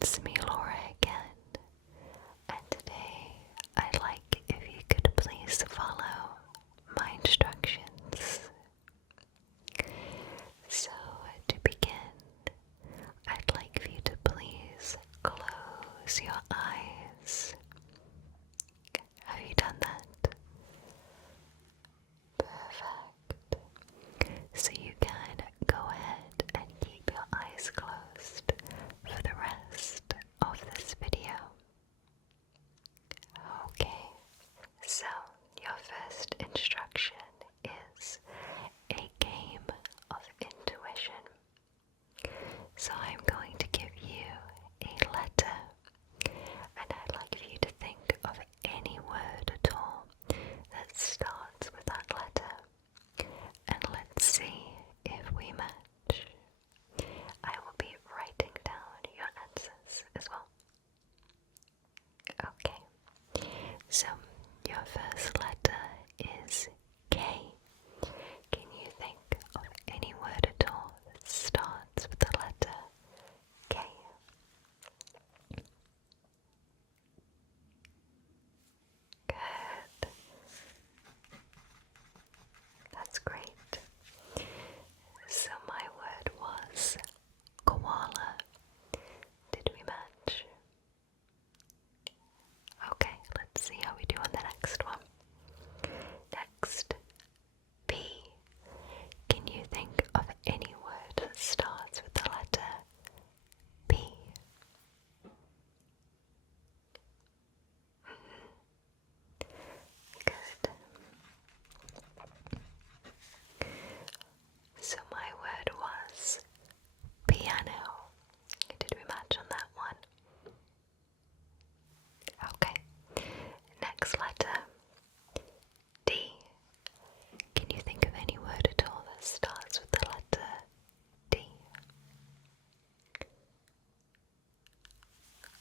It's me, Laura, again, and today I'd like if you could please follow my instructions. So, to begin, I'd like for you to please close your eyes. Have you done that? Perfect. So you can go ahead and keep your eyes closed for the rest of this video. Okay, so your first instruction is a game of intuition. So I'm going to give you a letter, and I'd like for you to think of any word at all that starts with that letter, and let's see if we match. I will be writing down your answers as well. Okay, so your first letter is K. Can you think of any word at all that starts with the letter K? Good. That's great. So my word was koala. Did we match? Okay, let's see how we do on the next one. Next, P. Can you think of any word that starts with the letter P? Good. So my word was piano. Did we match on that one? Okay. Next letter, D. Can you think of any word at all that starts with the letter D?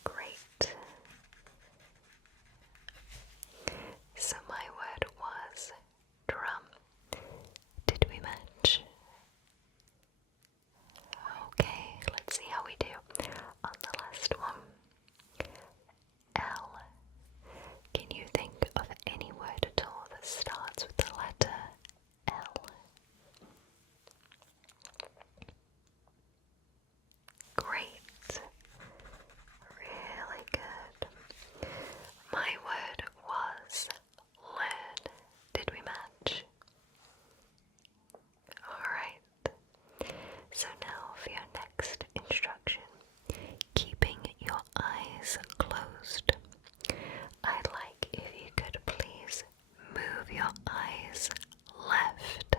Great. So my word was drum. Did we match? Okay, let's see how we do on the last one. L. Can you think of any word at all that starts with the letter L? Great. Really good. My word was learn. Did we match? Alright. So now for your next instruction, keeping your eyes closed. I'd like if you could please move your eyes left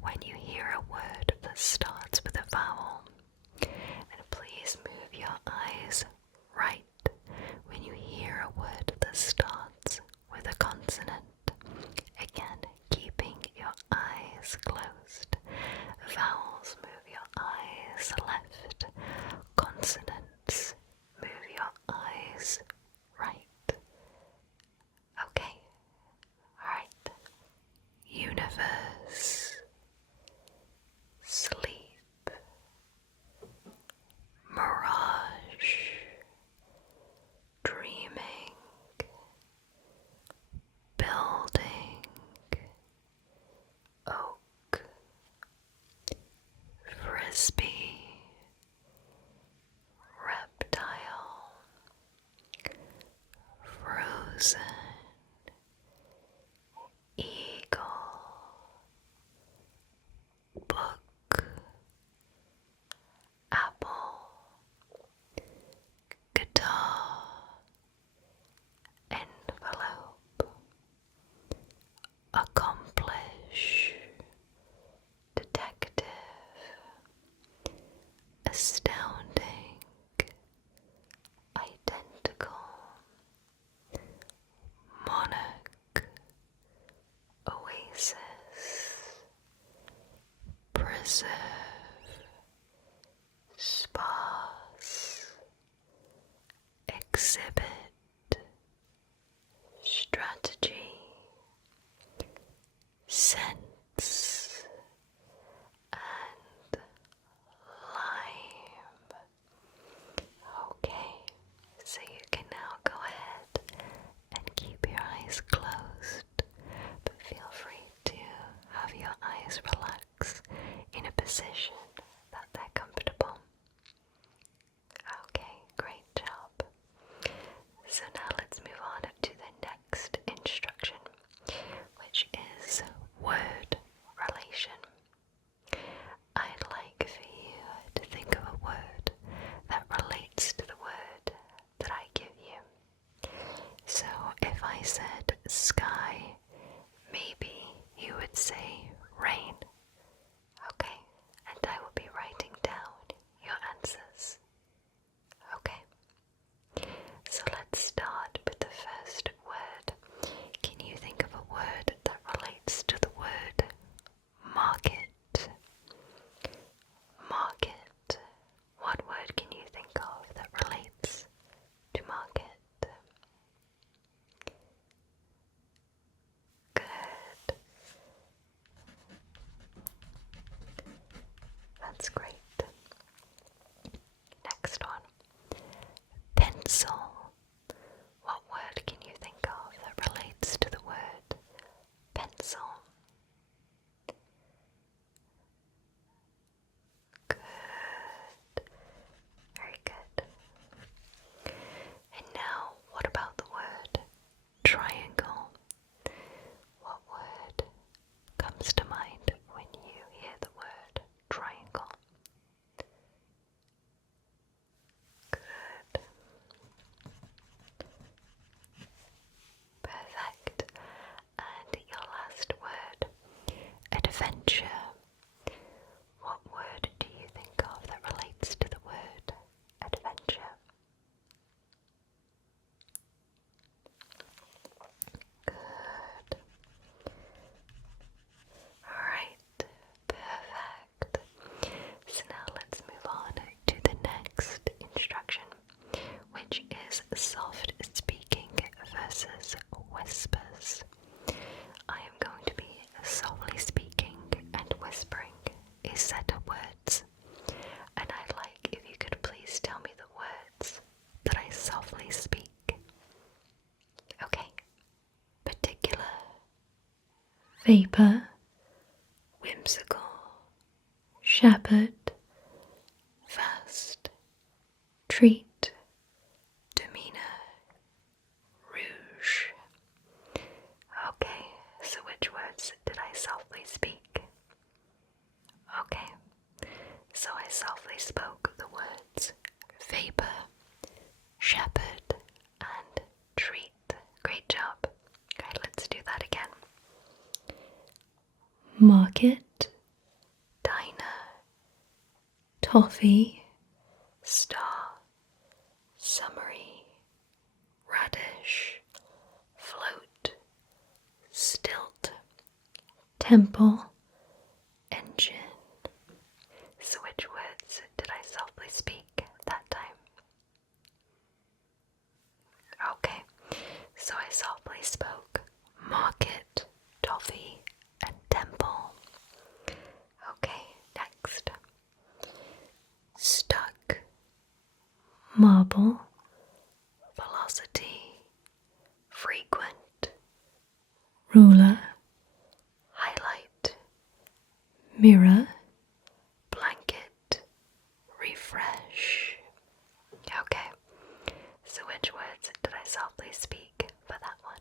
when you hear a word that starts with a vowel. And please move your eyes right when you hear a word that starts with a consonant. Again, keeping your eyes closed. Vowels, move your eyes left. Consonants, move your eyes right. Okay, alright. Universe, sleep, mirage, dreaming, building, oak, frisbee, reptile, frozen, eagle, book, apple, guitar, envelope, accomplish, detective, astounding, identical, monarch, oasis, preserve, sparse, exhibit, strategy, sense, and lime. Okay, like for you to think of a word that relates to the word that I give you. So if I said sky, maybe you would say rain. Okay, and I will be writing down your answers. Okay, so let's start with the first word. Can you think of a word that relates to the word market? Market. What word can you think of that relates to market? Good. That's great. Next one. Pencil. What word can you think of that relates to the word pencil? Good. Very good. And now, what about the word triangle? What word comes to mind when you hear the word triangle? Good. Perfect. And your last word, adventure. What word do you think of that relates to the word adventure? Good. Alright, perfect. So now let's move on to the next instruction, which is soft speaking versus whispers. I am going to be softly speaking and whispering a set of words, and I'd like if you could please tell me the words that I softly speak. Okay. Particular, vapor, whimsical, shepherd, fast, treat, demeanor, rouge. Okay, so which words did I softly speak? Okay, so I softly spoke the words vapor, shepherd, and treat. Great job. Okay, let's do that again. Market, diner, toffee, star, summary, radish, float, stilt, temple, engine. So which words did I softly speak that time? Okay, so I softly spoke market, toffee, and temple. Okay, next. Stuck, marble, velocity, frequent, ruler, highlight, mirror, blanket, refresh. Okay, so which words did I softly speak for that one?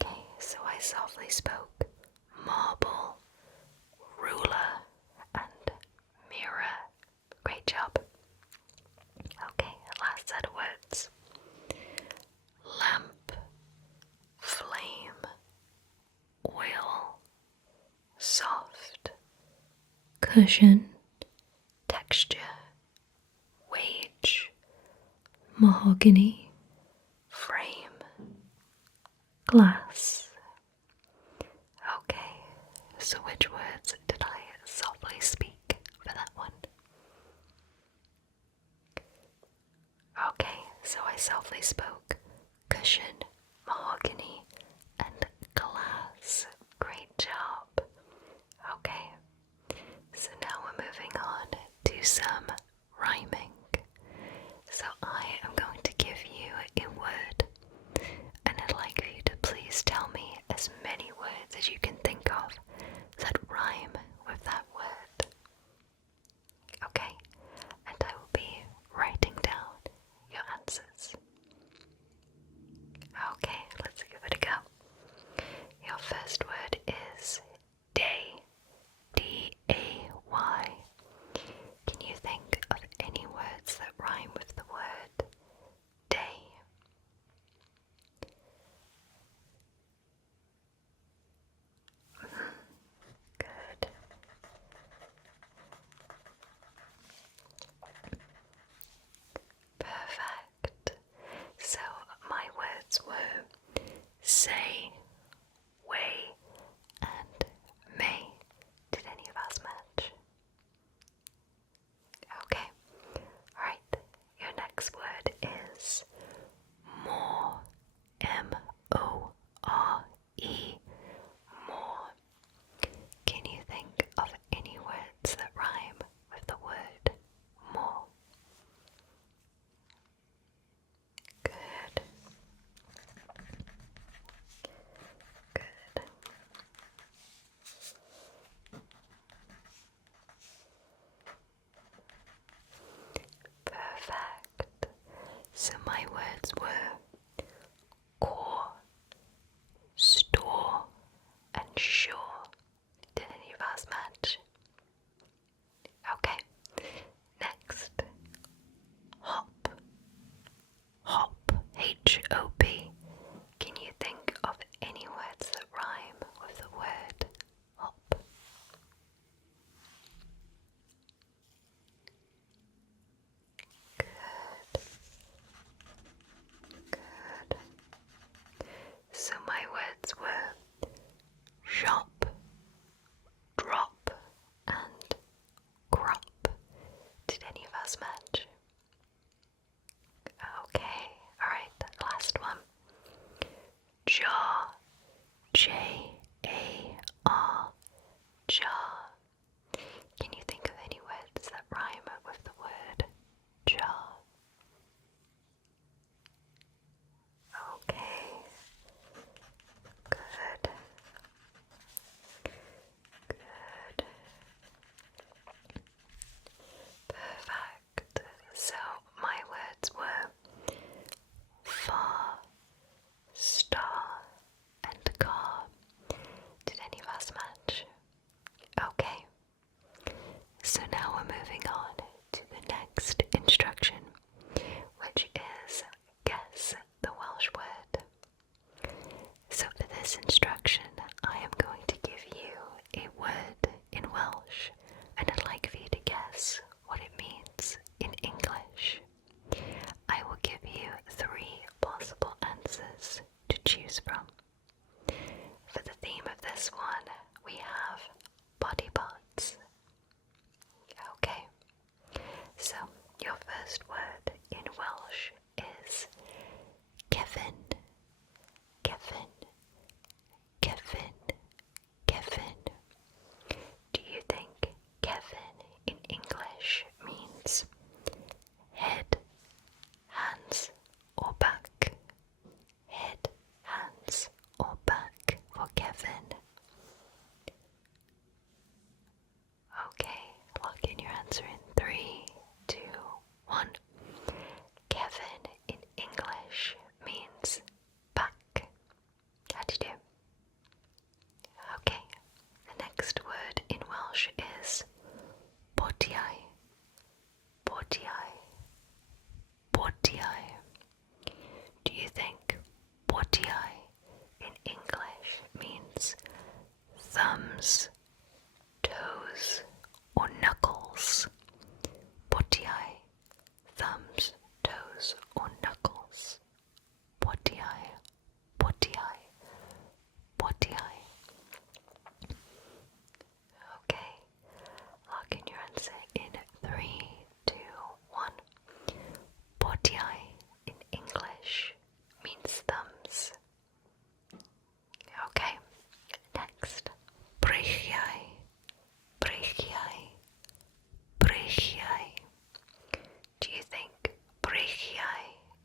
Okay, so I softly spoke marble, ruler, and mirror. Great job. Okay, last set of words. Lamp, flame, oil, soft, cushion, texture, wage, mahogany, frame, glass. Okay, so which words did I softly speak for that one? Okay, so I softly spoke cushion, mahogany, and glass. Great job. Okay, so now we're moving on to some rhyming. So I am going to give you a word, and I'd like for you to please tell me as many words as you can think of that rhyme with that word. Okay, and I will be writing down your answers. Okay, let's give it a go. Your first word is day. Welsh is botiau, botiau, botiau. Do you think botiau in English means thumbs, toes, or knuckles? Botiau, thumbs, toes, or knuckles? Botiau, botiau, botiau. Okay, lock in your answer in 3, 2, 1. Botiau in English means thumbs. Okay, next. Breichiau, breichiau, breichiau. Do you think breichiau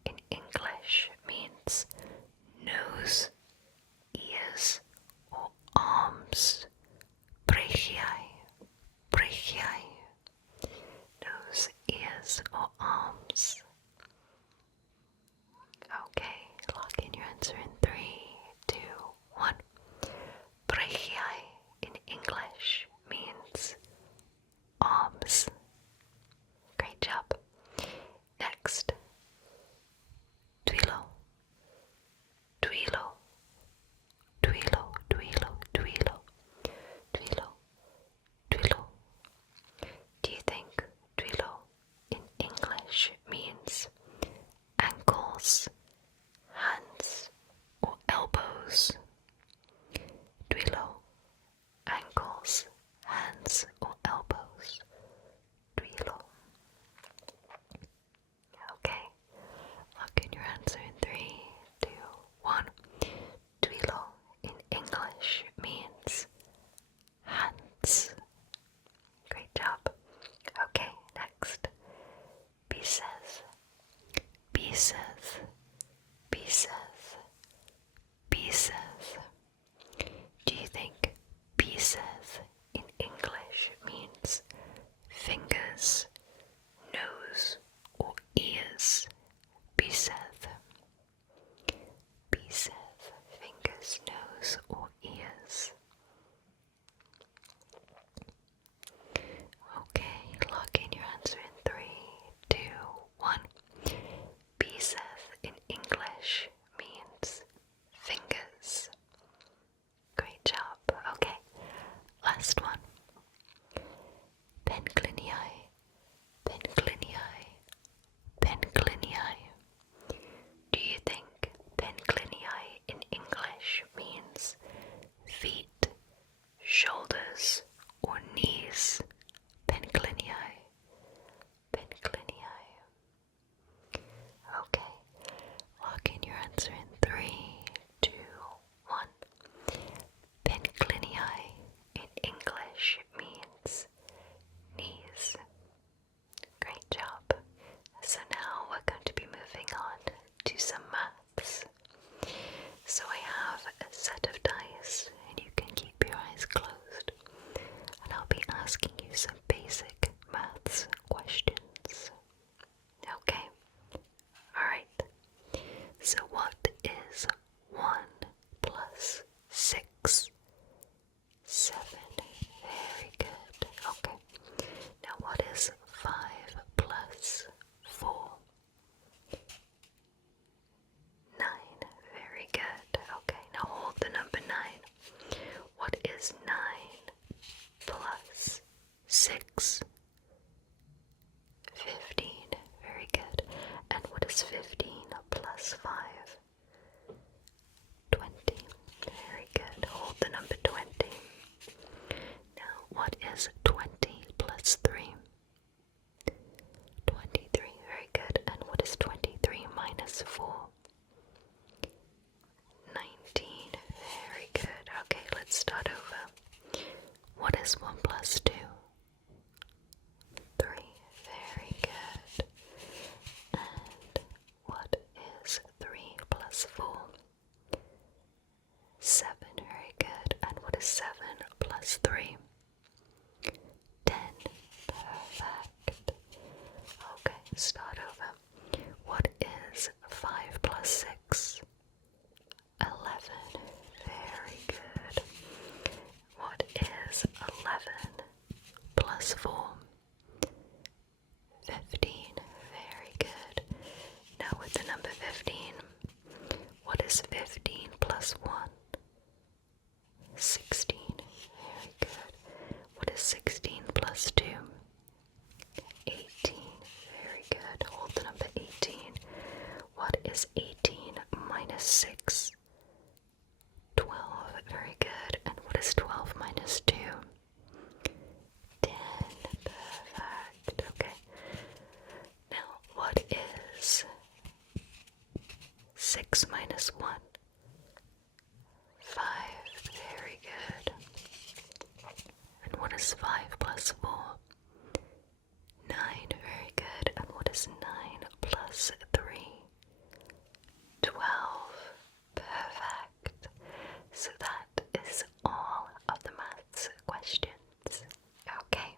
in English means nose, ears, or arms? Breichiau, breichiau. Nose, ears, or arms? Okay, lock in your answer in 3, 2, 1. Breichiau in English means arms. Great job. Next. Dwylo, dwylo, dwylo, dwylo, dwylo, dwylo, dwylo. Do you think dwylo in English means ankles, hands, or elbows? Dwylo, ankles, hands, or elbows? Dwylo. Okay, lock in your answer in 3, 2, 1. Dwylo in English means hands. Great job. Okay, next. Pieces, pieces, pieces, pieces. Do you think pieces in English means fingers, nose, or ears? Pieces, pieces, fingers, nose, or ears? Okay, lock in your answer in 3, 2, 1. Pieces in English means fingers. Great job. Okay, last one. Pencliniau, pencliniau, pencliniau. Do you think pencliniau in English means feet, shoulders, or knees? Pencliniau, pencliniau. Okay, lock in your answer in 3, 2, 1. Pencliniau in English means knees. Great job. So now we're going to be moving on to some maths. So I have a set of dice and you can keep your eyes closed and I'll be asking you some basic maths questions. Okay? Alright. So what is 1 plus 6? 7. Very good. Okay. Now what is 5 plus 4? 9. Very good. Okay, now hold the number 9. What is 9 plus 6? 15. Very good. And what is 15 plus 5? 20. Very good. Hold the number 20. Now, what is 20 plus 3? 23. Very good. And what is 23 minus 4? 19. Very good. Okay, let's start over. What is 1 plus 2? 3. Very good. And what is 3 plus 4? 7. Very good. And what is 7 plus 3? 10. Perfect. Okay, start over. What is 5 plus 6? 11. Very good. What is 11 minus 1? 5. Very good. And what is 5 plus 4? 9. Very good. And what is 9 plus 3? 12. Perfect. So that is all of the maths questions. Okay.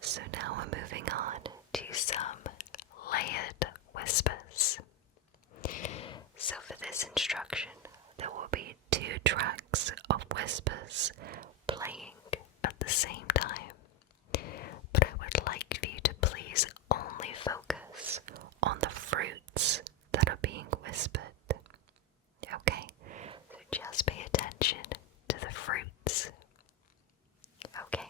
So now we're moving on to some layered whispers. So for this instruction, there will be 2 tracks of whispers playing at the same time. But I would like for you to please only focus on the fruits that are being whispered. Okay, so just pay attention to the fruits. Okay.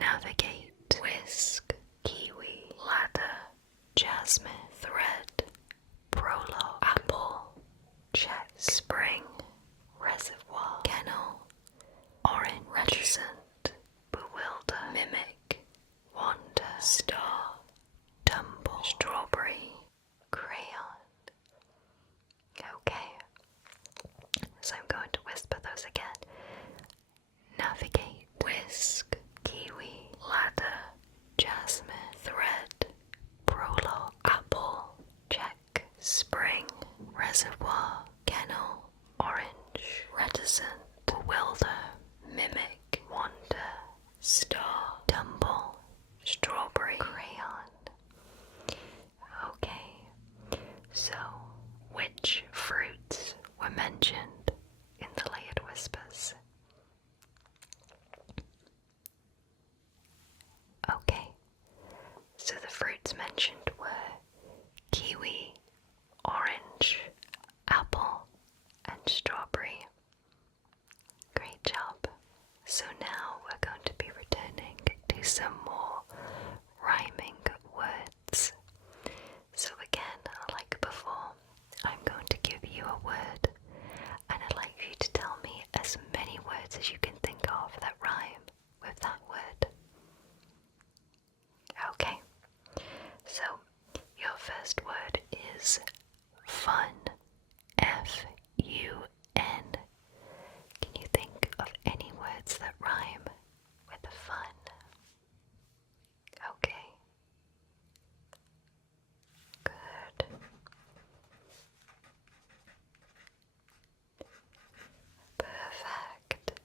Navigate, whisk, kiwi, ladder, jasmine, thread, prologue, apple, check, spring, reservoir, kennel, orange, reticent, bewilder, mimic, wander, star, tumble, strawberry, crayon. Okay, so I'm going to whisper those again. Navigate, whisk, kiwi, ladder, jasmine, thread, prologue, apple, check, spring, reservoir, kennel, orange, reticent, bewilder, mimic, wander, star, tumble, strawberry, crayon. Okay, so which fruits were mentioned in the layered whispers? Okay, so the fruits mentioned were kiwi, orange, apple, and strawberry. Great job. So now we're going to be returning to some more rhyming words. So again, like before, I'm going to give you a word, and I'd like you to tell me as many words as you can think of that rhyme with that word. Okay, so your first word is fun. F-U-N. Can you think of any words that rhyme with fun? Okay. Good. Perfect.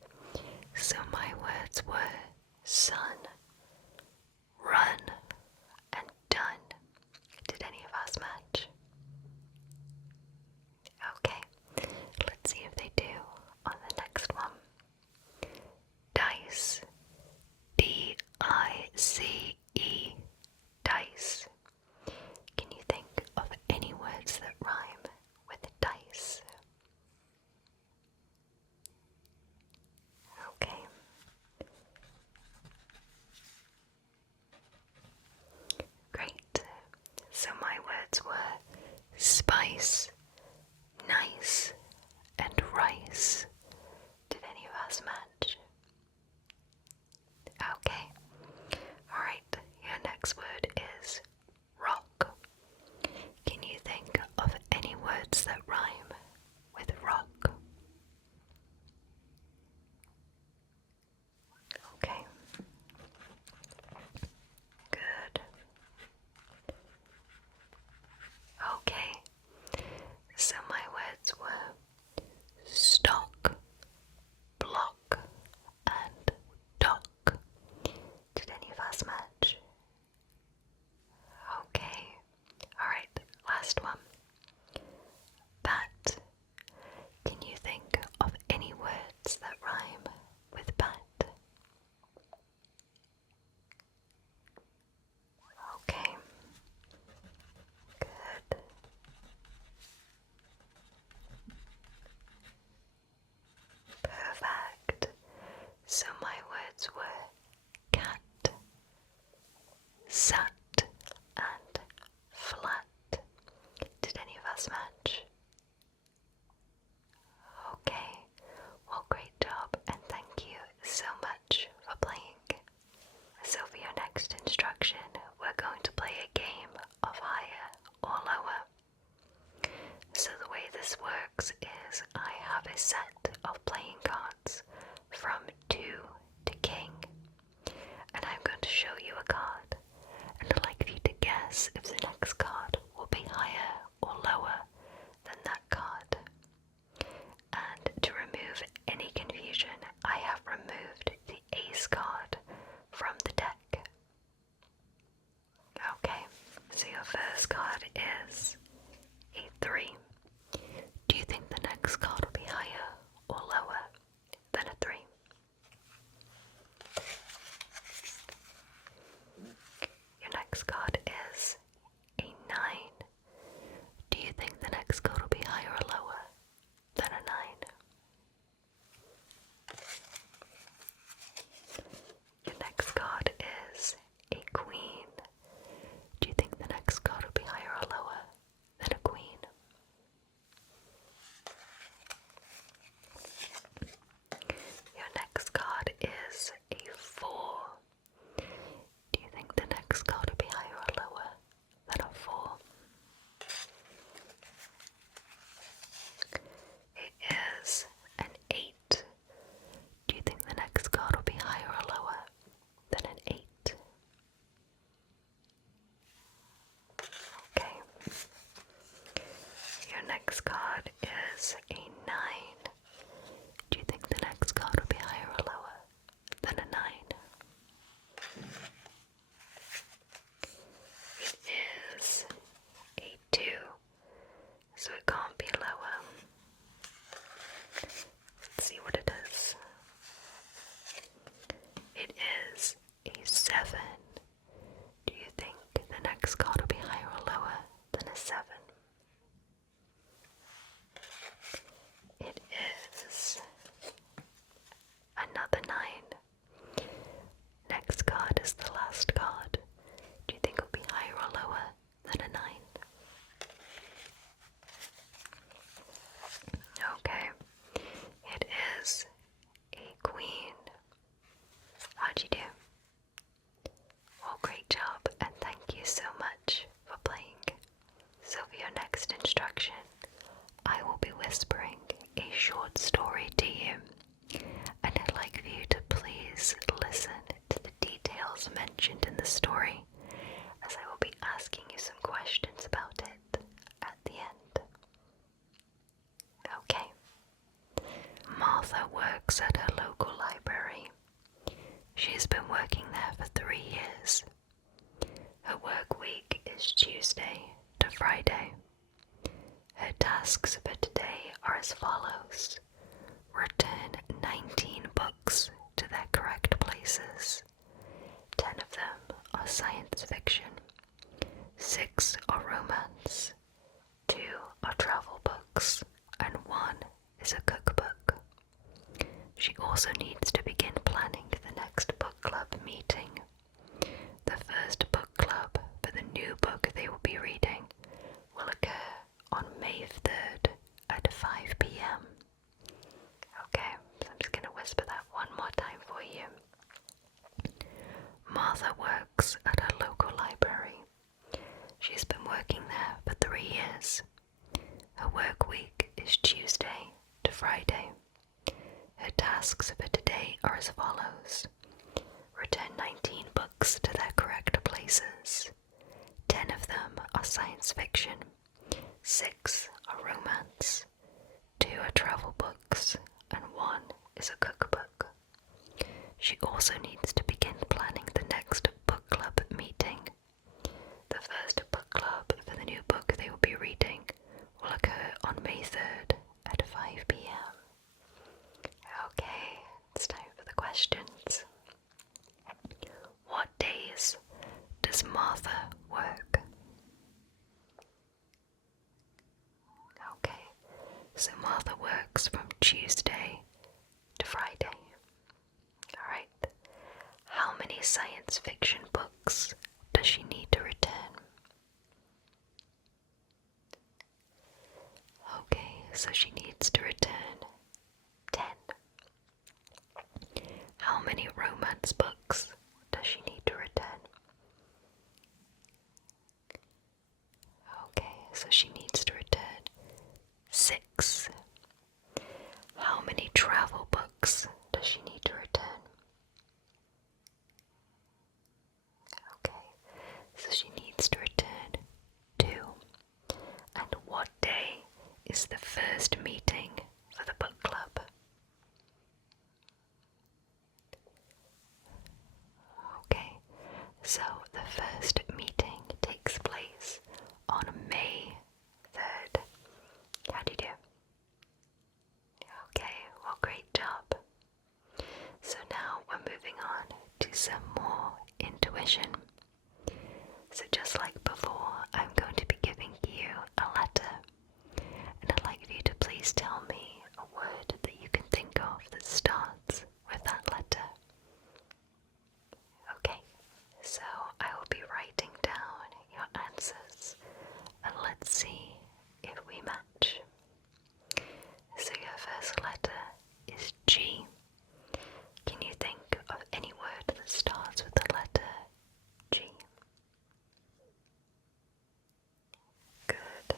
7. Do you think the next card will be higher or lower than a 7? It is another 9. Next card is the last card. Do you think it will be higher or lower than a 9? Okay, it is a queen. How'd you do? Well, great job, and thank you so much for playing. So for your next instruction, I will be whispering a short story to you, and I'd like for you to please listen to the details mentioned in the story, as I will be asking you some questions about it at the end. Okay. Martha works at her local library. She's been working there for 3 years. Her work week is Tuesday to Friday. Her tasks for today are as follows. Return 19 books to their correct places. 10 of them are science fiction. 6 are romance. 2 are travel books. And 1 is a cookbook. She also needs to begin planning the next book club meeting. The first book club for the new book they will be reading will occur on May 3rd at 5 p.m. Okay, so I'm just going to whisper that one more time for you. Martha works at her local library. She's been working there for 3 years. Her work week is Tuesday to Friday. Her tasks for today are as follows. Return 19 books to their correct places. 10 of them are science fiction. 6 are romance. 2 are travel books. And 1 is a cookbook. She also needs to begin planning the next book club meeting. The first book club for the new book they will be reading will occur on May 3rd at 5 p.m. Okay, it's time for the questions. What days does Martha work? Okay, so Martha works from Tuesday to Friday. Alright, how many science fiction books does she need to return? Okay, so she needs to return 10. How many romance books does she need to return? Okay, so she needs to return 6. How many travel books does she need to return? Okay, so she needs to return 2. And what day is the first meeting for the book club? Okay, so the first meeting takes place on May 3rd. How do you do? Okay, well, great job. So now we're moving on to some more intuition. So just like before, I'm going to be giving you a letter, and I'd like you to please tell me a word that you can think of that starts with that letter. Okay, so I will be writing down your answers, and let's see if we match. So your first letter is G. Can you think of any word that starts with the letter G? Good.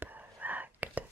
Perfect.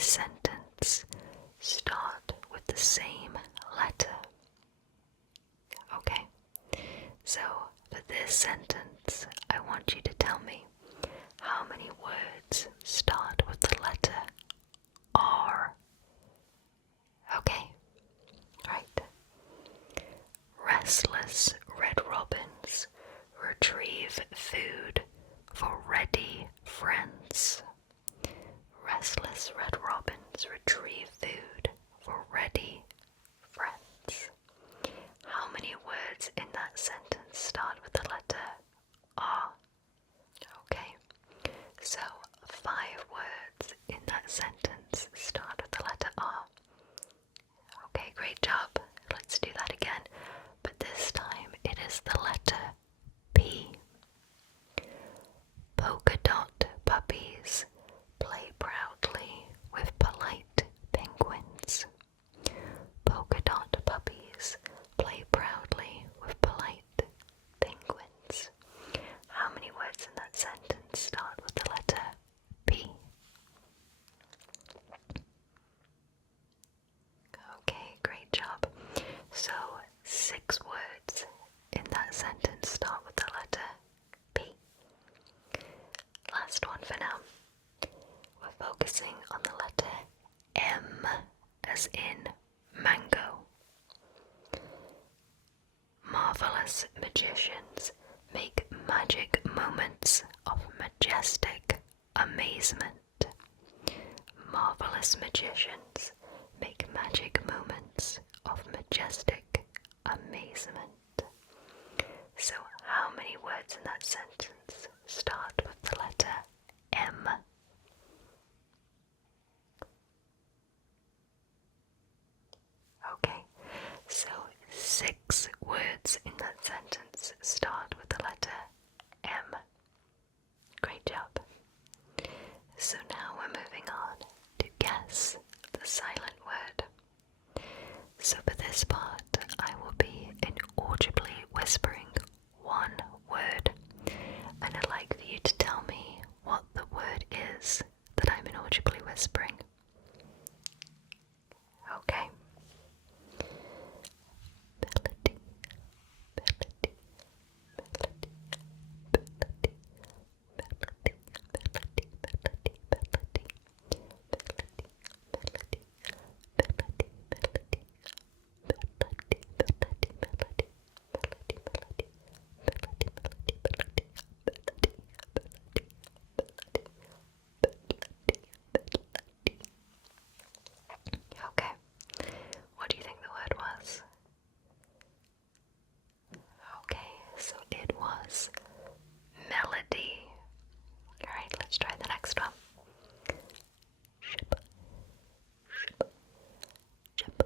this sentence start with the same letter? Okay, so for this sentence, I want you to tell me how many words start with the letter R. Okay, right. Restless red robins retrieve food for ready friends. Restless red robins retrieve food for ready friends. How many words in that sentence start with the letter R? Okay, so 5 words in that sentence start with the letter R. Okay, great job. Let's do that again, but this time it is the letter P. Polka dot puppies play proudly with polite penguins. Polka dot puppies play proudly with polite penguins. How many words in that sentence start with the letter P? Okay, great job. So 6 words in that sentence start with the letter P. Last one for now. We're focusing on the letter M as in mango. Marvelous magicians make magic moments of majestic amazement. Marvelous magicians make magic moments of majestic amazement. So, how many words in that sentence start with the letter M? Okay, so 6 words in that sentence start with the letter M. Great job. So now we're moving on to guess the silent word. So for this part, I will be inaudibly whispering one word, and I'd like for you to tell me what the word is that I'm inaudibly whispering. Okay. Melody, melody, melody, melody, melody, melody, melody, melody, Okay, what do you think the word was? Okay, so it was melody. Alright, let's try the next one. Ship, ship, ship,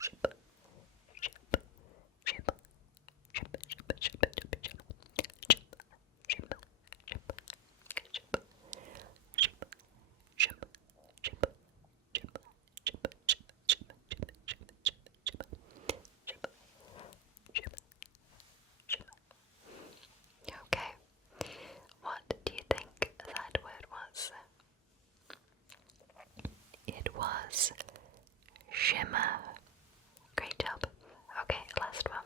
ship, ship, ship, ship, ship, ship, ship, ship, ship, ship, Okay, what do you think that word was? It was shimmer. Great job. Okay, last one.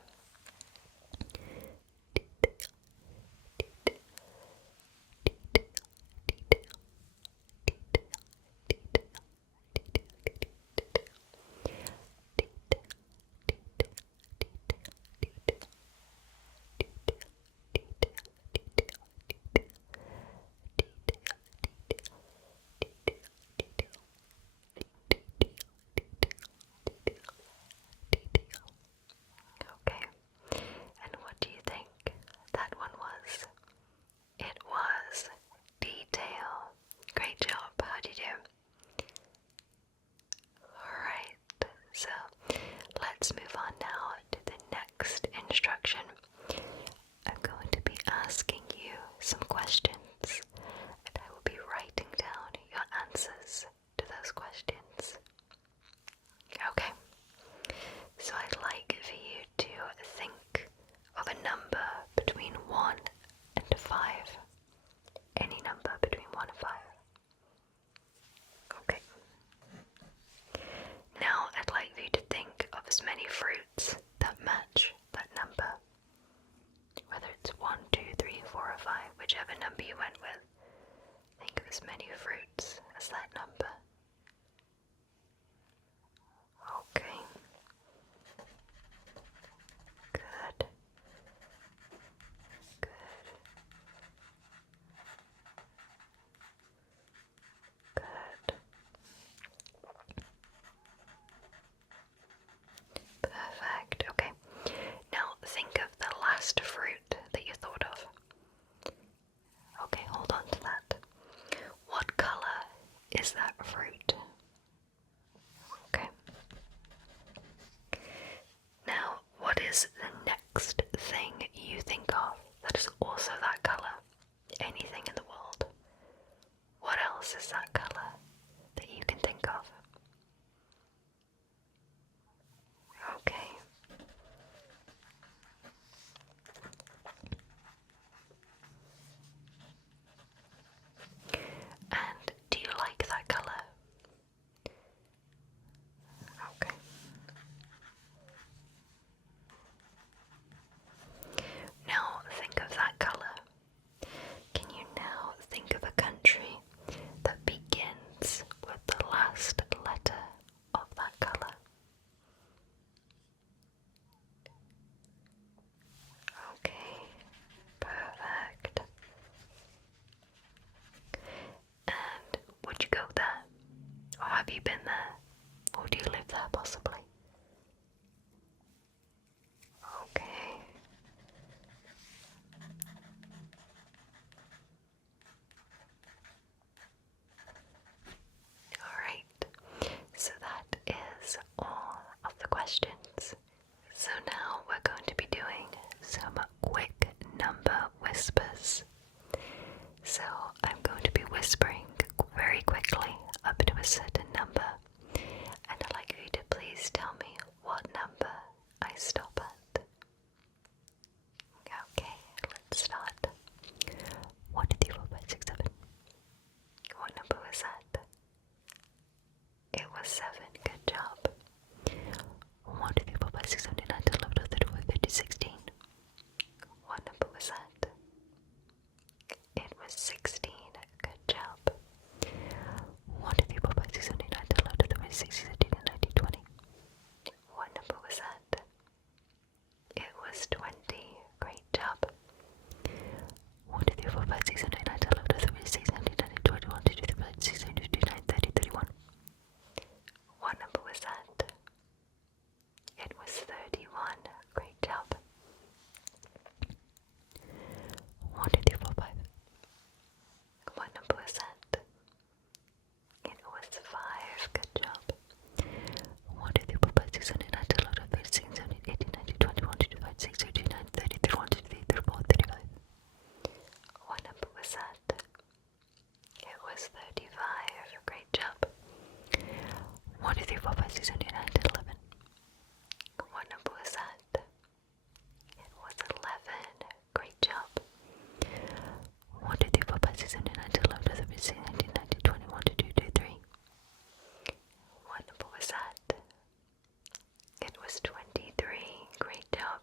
is that fruit? Okay. Now, what is the next thing you think of that is also that colour? Anything in the world? What else is that colour that you can think of? Okay. And do you like that colour? Okay. Now think of that colour. Can you now think of a country that begins with the last letter of that colour? Okay, perfect. And would you go there? Or have you been there? Or do you live there possibly? Okay. Alright, so that is all of the questions. So now we're going to be doing some quick number whispers. So I'm going to be whispering very quickly up to a certain number, and I'd like you to please tell me what number I stop at. Okay, let's start. 1, 2, 3, 4, 5, 6, 7. What number was that? It was 7. Good job. 1, 2, 3, 4, 5, 6, 7, 8, 9, 10, 11, 12, 13, 14, 15, 16. What number was that? It was 16. Good job. 1, 2, 3, 4, 5, 6, 7, 8, 9, 10, 11, 12, 13, 16, 17, 18, 19, 20. What number was that? It was 20. Great job. 1, 2, 3, 4, 5, 6, 7, 8, 9, 10, 11, 12, 13, 16, 17, 18, 19, 20. 1, 2, 3, 4, 5, 6, 7, 8, 9, 10, 11, 12, 13, 14, 15, 16, 17, 18, 19, 20. What number was that? It was 31. Great job. 1, 2, 3, 4, 5. What number was that? It was 5. Good job. 1, 2, 3, 4, 5, 6, 7, 8, 9, 10, 11, 12, 13, 16, 17, 18, 19, 20. 1, 2, 3, 5, 6, 7, 8, 9, 30, 31, 32, 34, 35. What number was that? It was 35. Great job. 1, 2, 3, 4, 5, 6, 7, 8, 9, 10, 11. What number was that? It was 11. Great job. 1, 2, 3, 4, 5, 6, 7, 8, 9, 10, 11, 12, 13, 14, 15, 16, 17, 18, 19, 20. 1, 2, 2, 2, 3. What number was that? It was 23. Great job.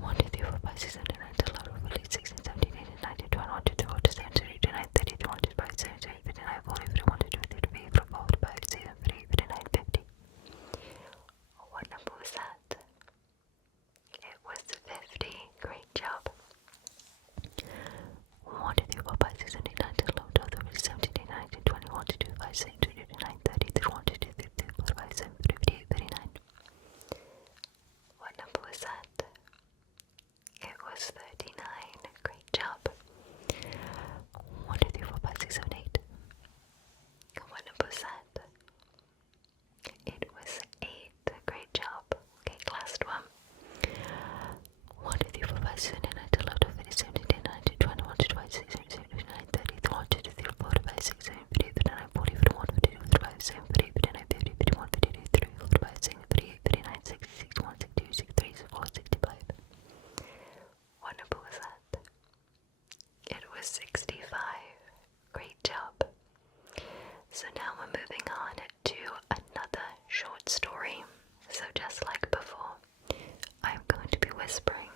1, 2, 3, 4, 5, 6, 7, 8, 9, 10, 11, 12, 13, 16, 17, 18, 19, 20. 1, 2, 3, 4, 5, 6, 7, 8, 9, 30, 31, 32, 33, 34, 35, 1, 2, 3, 4, 5, 6, 7, 8, 9, 30, 31, 32, 33, 34, 35, 6, 7, 8, 9, 50. What number was that? It was 50. Great job. 1, 2, 3, 4, 5, 6, 7, 8, 9, 10, 11, 12, 13, 17, 18, 19, 20. 1, 2, 2, 5, 6, 2, 2, 9, 30, 31, 32, 33, 34, 35, 7, 38, 39. What number was that? It was 39. Great job. 1, 2, 3, 4, 5, 6, 7, 8. What number was that? It was 8. Great job. Okay, last one. 1, 2, 3, 4, 5, 6, 7, 8, 9, 10, 11, 12, 13, 17, 18, 19, 20. 1, 2, 2, 5, 6, 7, 8, 9, 30, 31, 32, 33, 34, 35, 6, 7, 8, 39, 40, 41, 42, 45, 7, 48, 49, 50, 51, 52, 53, 45, 6, 38, 39, 60, 61, 62, 63, 64, 65. What number was that? It was 65. Great job. So now we're moving on to another short story. So just like before, I'm going to be whispering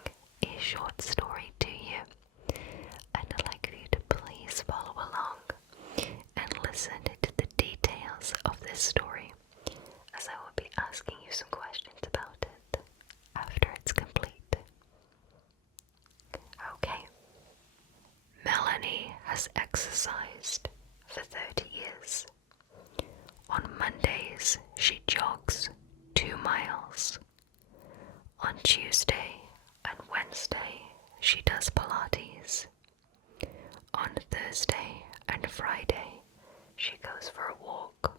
a short story to you, and I'd like you to please follow along and listen to the details of this story, as I will be asking you some questions about it after it's complete. Okay. Melanie has exercised for 30 years. On Mondays, she jogs 2 miles. On Tuesday and Wednesday, she does Pilates. On Thursday and Friday, she goes for a walk.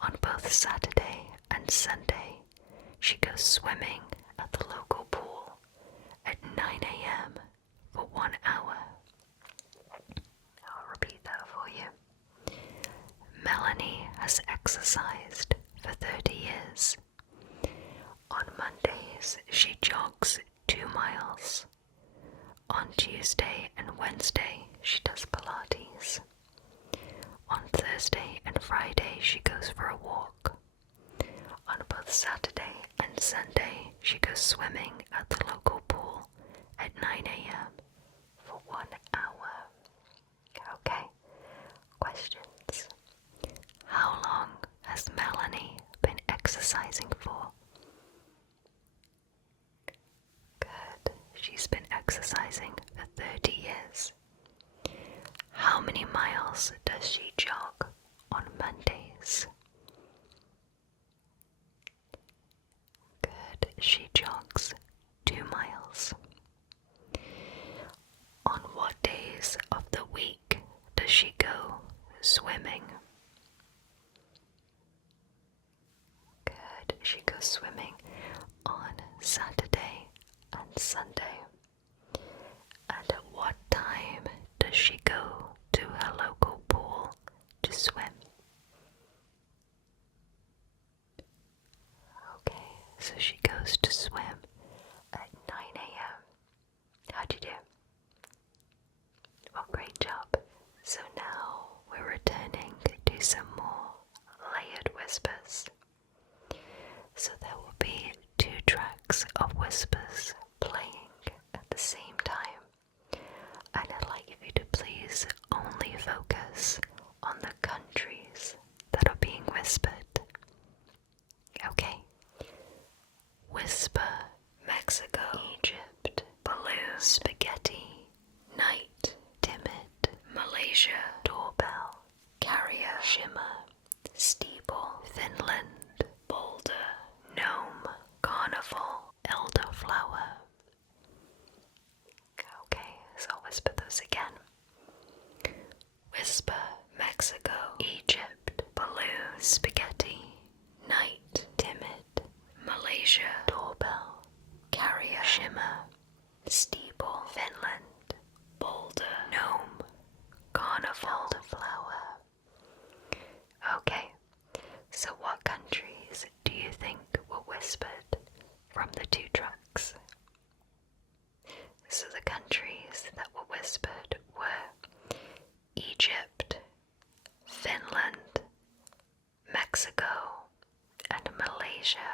On both Saturday and Sunday, she goes swimming at the local pool at 9 a.m. for 1 hour. I'll repeat that for you. Melanie has exercised for 30 years. On Mondays, she jogs 2 miles. On Tuesday and Wednesday, she does Pilates. On Thursday and Friday, she goes for a walk. On both Saturday and Sunday, she goes swimming at the local pool at 9 a.m. for 1 hour. Okay, questions. How long has Melanie been exercising for? Good. She's been exercising for 30 years. How many miles does she jog on Mondays? Good. She jogs 2 miles. On what days of the week does she go swimming? Good. She goes swimming on Saturday and Sunday. And at what time does she go to her local pool to swim? Okay, so she goes to swim at 9 a.m. How'd you do? Well, great job. So now we're returning to some more layered whispers. So there will be 2 tracks of whispers playing at the same time. And I'd like you to please only focus on the countries that are being whispered. Okay? Whisper Mexico, Egypt, balloon, spaghetti, night, timid, Malaysia, doorbell, carrier, shimmer, steeple, Finland, boulder, gnome, carnival, elderflower. Okay, so I'll whisper those again. Whisper Mexico, Egypt, balloon, spaghetti, night, timid, Malaysia, doorbell, carrier, shimmer, steeple, Finland, boulder, gnome, carnival, elderflower. Okay, so what countries do you think were whispered from the 2 tracks? So the countries that were whispered were Egypt, Finland, Mexico, and Malaysia.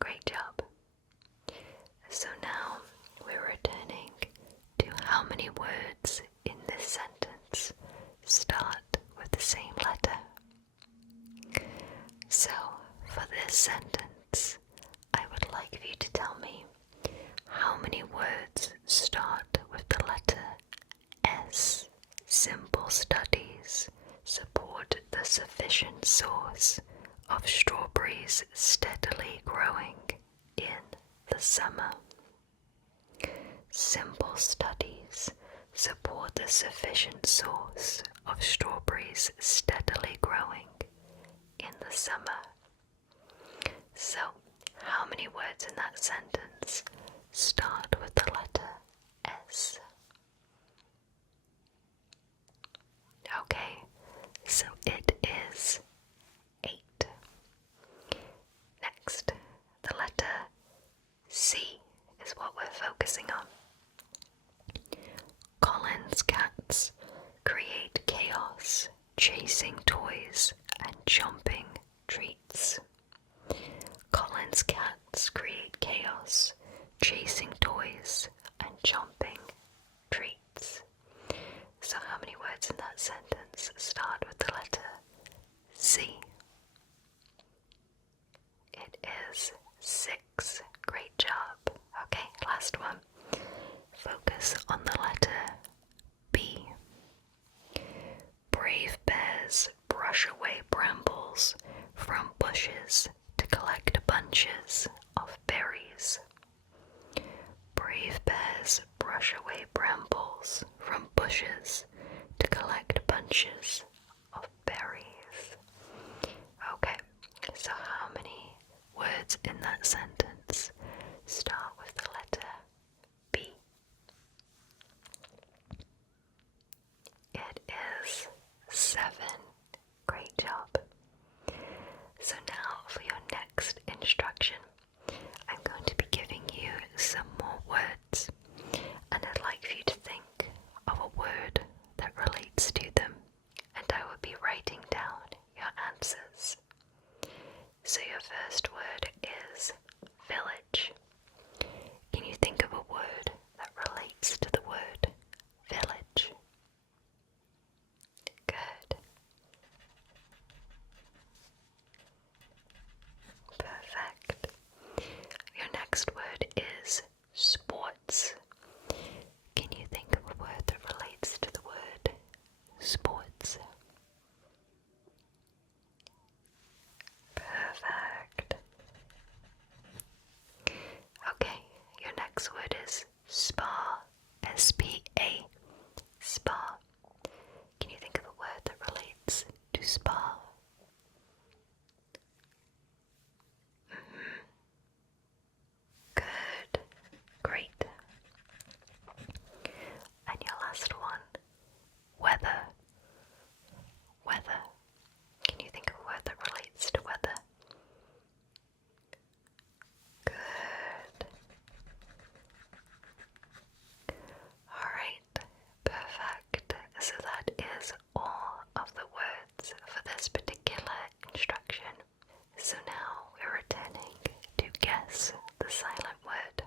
Great job. So now we're returning to how many words in this sentence start with the same letter. So for this sentence, I would like for you to tell me how many words start with the letter S. Simple studies support the sufficient source of strawberries steadily growing in the summer. Simple studies support the sufficient source of strawberries steadily growing in the summer. So, how many words in that sentence start with the letter S? Okay, so it is 8. Next, the letter C is what we're focusing on. Colin's cats create chaos, chasing toys and chomping treats. Colin's cats create chaos, chasing toys and chomping treats. So how many words in that sentence start with the letter C? It is 6. Great job. Okay, last one. Focus on the letter B. Brave bears brush away brambles from bushes to collect bunches of berries. Brave bears brush away brambles from bushes to collect bunches bunches of berries. Okay, so how many words in that sentence start with the letter B? It is 7. Great job. So now for your next instruction, I'm going to be giving you some more words, and I'd like for you to think of a word that relates to them, and I will be writing down your answers. So your first word is village. Can you think of a word that relates to the word village? Good. Perfect. Your next word is sports. Can you think of a word that relates to the word sports? Perfect. Okay, your next word is spa. S-P-A. Spa. Can you think of a word that relates to spa? Good. Great. And your last one, weather. Weather. Can you think of a word that relates to weather? Good. Alright, perfect. So that is all of the words for this particular instruction. So now we're returning to guess the silent word.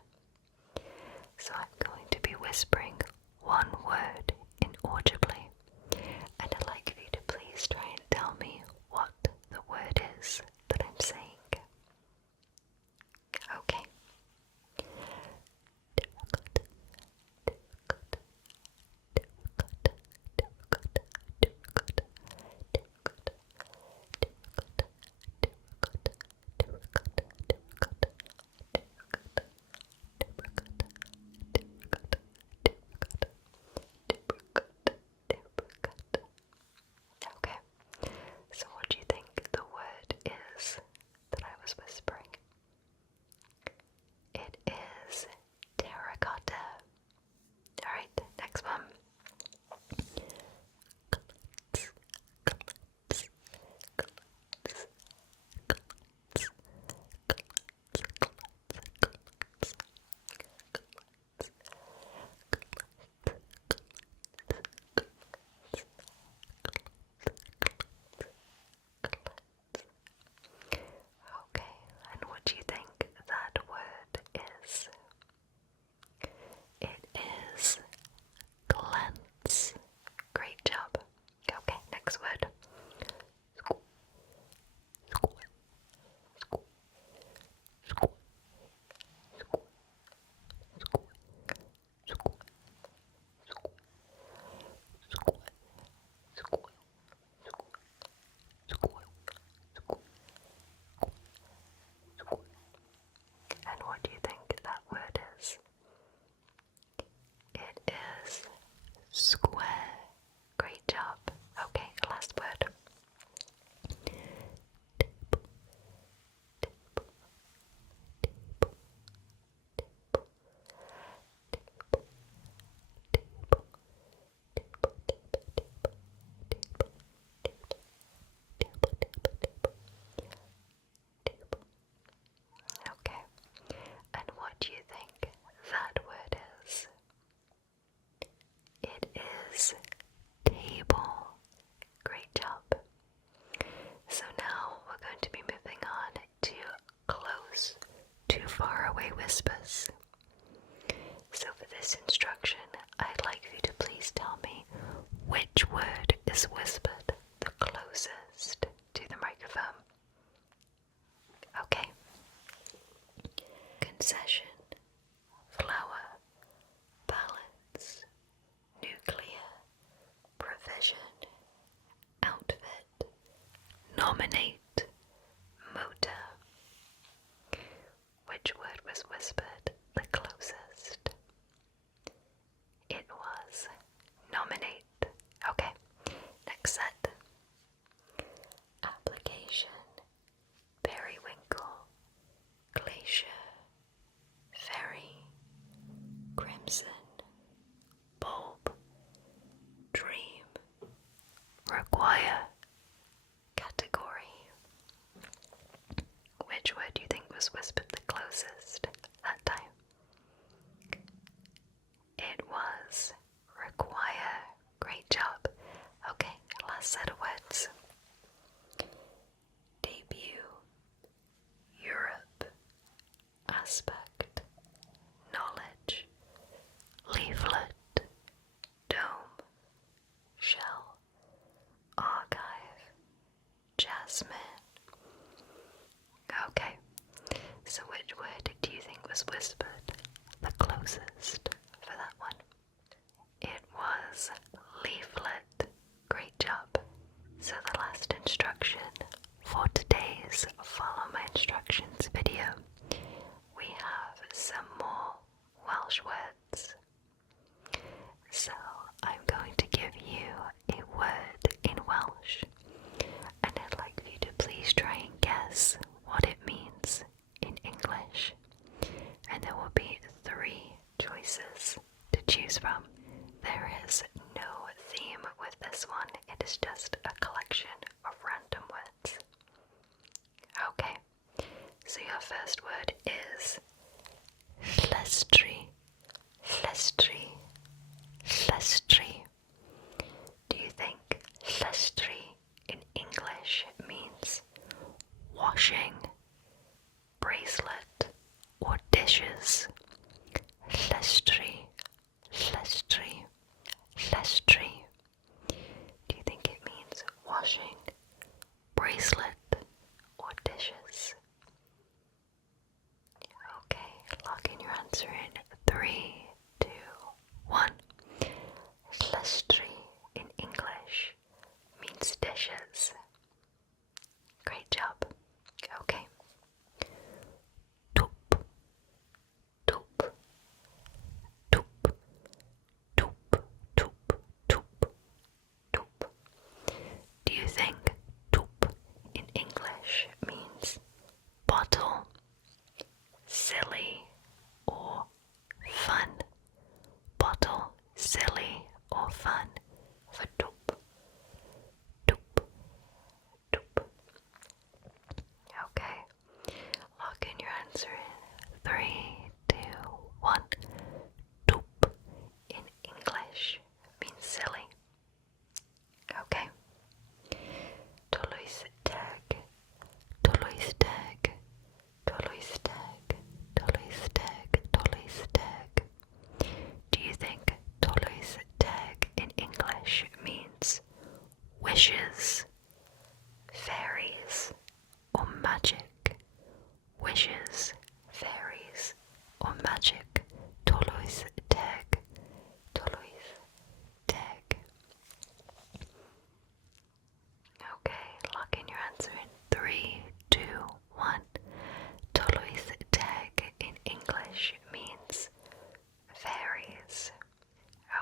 So I'm going to be whispering one word inaudibly, and I'd like for you to please try and tell me what the word is that I'm saying. Okay. Okay, so what do you think the word is that I was whispering? It is terracotta. Alright, next one. Okay, and what do you think that word is? It is glance. Great job. Okay, next word. And what do you think that word is? It is square. Great job. Okay, last word. Okay, and what do you think that word is? It is table. Great job. So now we're going to be moving on to close to far away whispers. So for this instruction, I'd like you to please tell me which word is whispered the closest to the microphone. Okay. Concession, flower, balance, nuclear, provision, outfit, nominate, motor. Which word was whispered the closest? It was nominate. Okay, next last set of words. Debut, Europe, aspect, knowledge, leaflet, dome, shell, archive, jasmine. Okay, so which word do you think was whispered the closest for that one? It was leaflet. Great job. So the last instruction for today's Follow My Instructions video, we have some more Welsh words. So I'm going to give you a word in Welsh, and I'd like for you to please try and guess what it means in English. And there will be 3 choices to choose from. There is no theme with this one, it is just a collection of random words. Okay, so your first word is llestri, llestri, llestri. Do you think llestri in English means washing, bracelet, or dishes? Llestri, llestri, llestri. Do you think it means washing, bracelet, or dishes? Okay, lock in your answer in 3, 2, 1. Llestri in English means dishes. Great job. Okay. Tup, tup, tup, tup, tup, tup, tup. Do you think tup in English means bottle, silly, or fun? Bottle, silly, or fun for tup. Tup, tup. Okay, lock in your answer in 3, 2, 1. Tup in English means silly. Okay. Tulus tag, tulus tag, tulus tag, tulus tag, tulus tag. Do you think tulus tag in English means wishes, fairies, or magic? Wishes, fairies, or magic? Tulus tag, tulus tag. Okay, lock in your answer in 3, 2, 1. Tulus tag in English means fairies.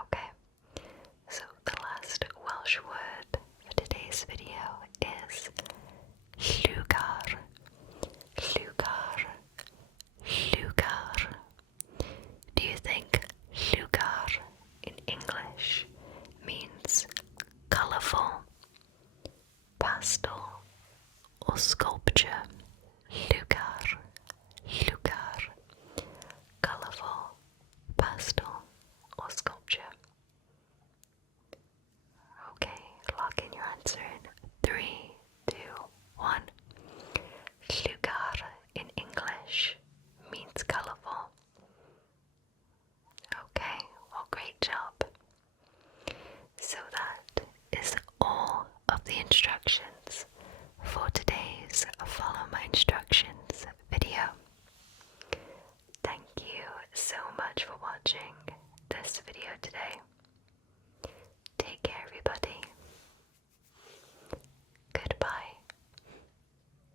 Okay, so the last Welsh word for today's video is lliwgar, lliwgar, lliwgar. Do you think lliwgar in English means colourful, pastel, or sculpture? Lliwgar, lliwgar. Colourful, pastel, or sculpture? Okay, lock in your answer in 3, 2, 1. Lliwgar in English means colourful. Okay, well, great job. So that is all of the instructions for today's Follow My Instructions video. Thank you so much for watching this video today.